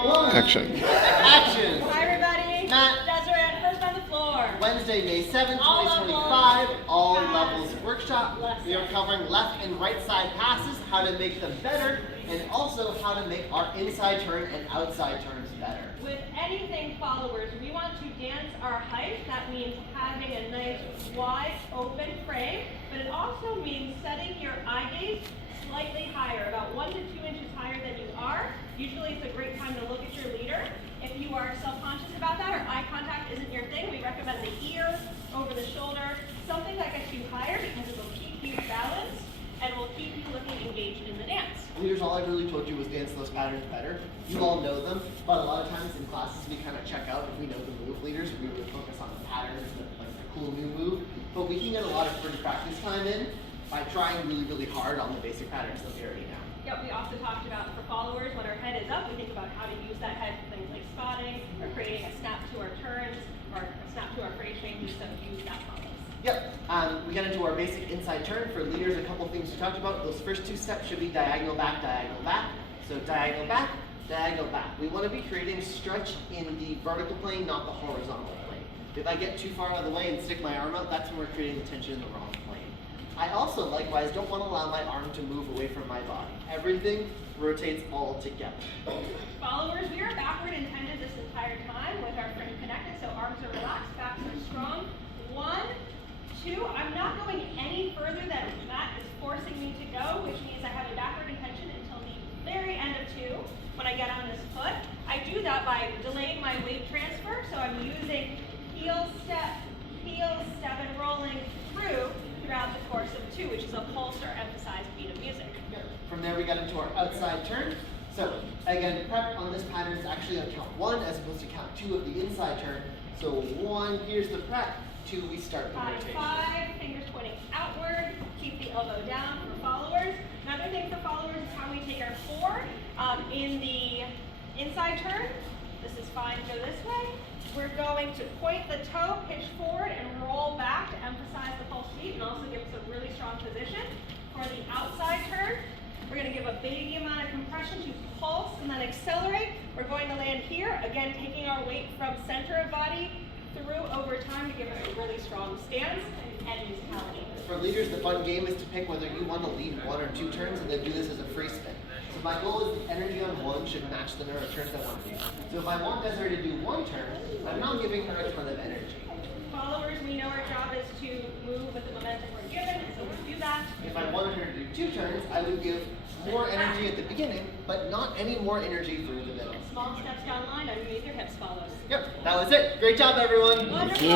Action. Action. Hi everybody. Matt. Desiree, first on the floor. Wednesday, May 7th, All 2025, levels. all Pass. levels workshop. Left We are side. covering left and right side passes, how to make them better, and also how to make our inside turn and outside turns better. With anything followers, we want to dance our height. That means having a nice wide open frame, but it also means setting your eye gaze slightly higher, about 1 to 2 inches higher than you are. Usually it's a great time to look at your leader. If you are self-conscious about that or eye contact isn't your thing, we recommend the ear, over the shoulder, something that gets you higher because it will keep you balanced and will keep you looking engaged in the dance. Leaders, all I really told you was dance those patterns better. You all know them, but a lot of times in classes we kind of check out if we know the move. Leaders, we really focus on the patterns, like the cool new move. But we can get a lot of free practice time in by trying really, really hard on the basic patterns that we already know. Yep, we also talked about for followers, when our head is up, we think about how to use that head for things like spotting, or creating a snap to our turns, or a snap to our phrase changes, so use that follows. Yep, we got into our basic inside turn. For leaders, a couple things we talked about. Those first two steps should be diagonal back, diagonal back. So diagonal back, diagonal back. We want to be creating stretch in the vertical plane, not the horizontal plane. If I get too far out of the way and stick my arm out, that's when we're creating the tension in the wrong plane. I also, likewise, don't want to allow my arm to move away from my body. Everything rotates all together. Followers, we are backward intended this entire time with our frame connected, so arms are relaxed, backs are strong. 1, 2, I'm not going any further than Matt is forcing me to go, which means I have a backward intention until the very end of 2 when I get on this foot. I do that by delaying my weight transfer, so I'm using heel, step, and rolling through throughout the course of 2, which is a pulsed or emphasized beat of music. From there, we got into our outside turn. So again, prep on this pattern is actually on count 1 as opposed to count 2 of the inside turn. So 1, here's the prep. 2, we start the rotation. 5, fingers pointing outward. Keep the elbow down for followers. Another thing for followers is how we take our 4 in the inside turn. This is fine, go this way. We're going to point the toe, pitch forward, and roll back to emphasize the pulse beat and also give us a really strong position. For the outside turn, we're going to give a big amount of compression to pulse and then accelerate. We're going to land here, again taking our weight from center of body through over time to give us a really strong stance and musicality. For leaders, the fun game is to pick whether you want to lead 1 or 2 turns and then do this as a free spin. So my goal is the energy on 1 should match the number of turns I want to do. So if I want Desiree to do 1 turn, I'm not giving her a ton of energy. Followers, we know our job is to move with the momentum we're given, so we'll do that. If I wanted her to do 2 turns, I would give more energy at the beginning, but not any more energy through the middle. Small steps down line underneath your hips follows. Yep, that was it. Great job, everyone. Wonderful.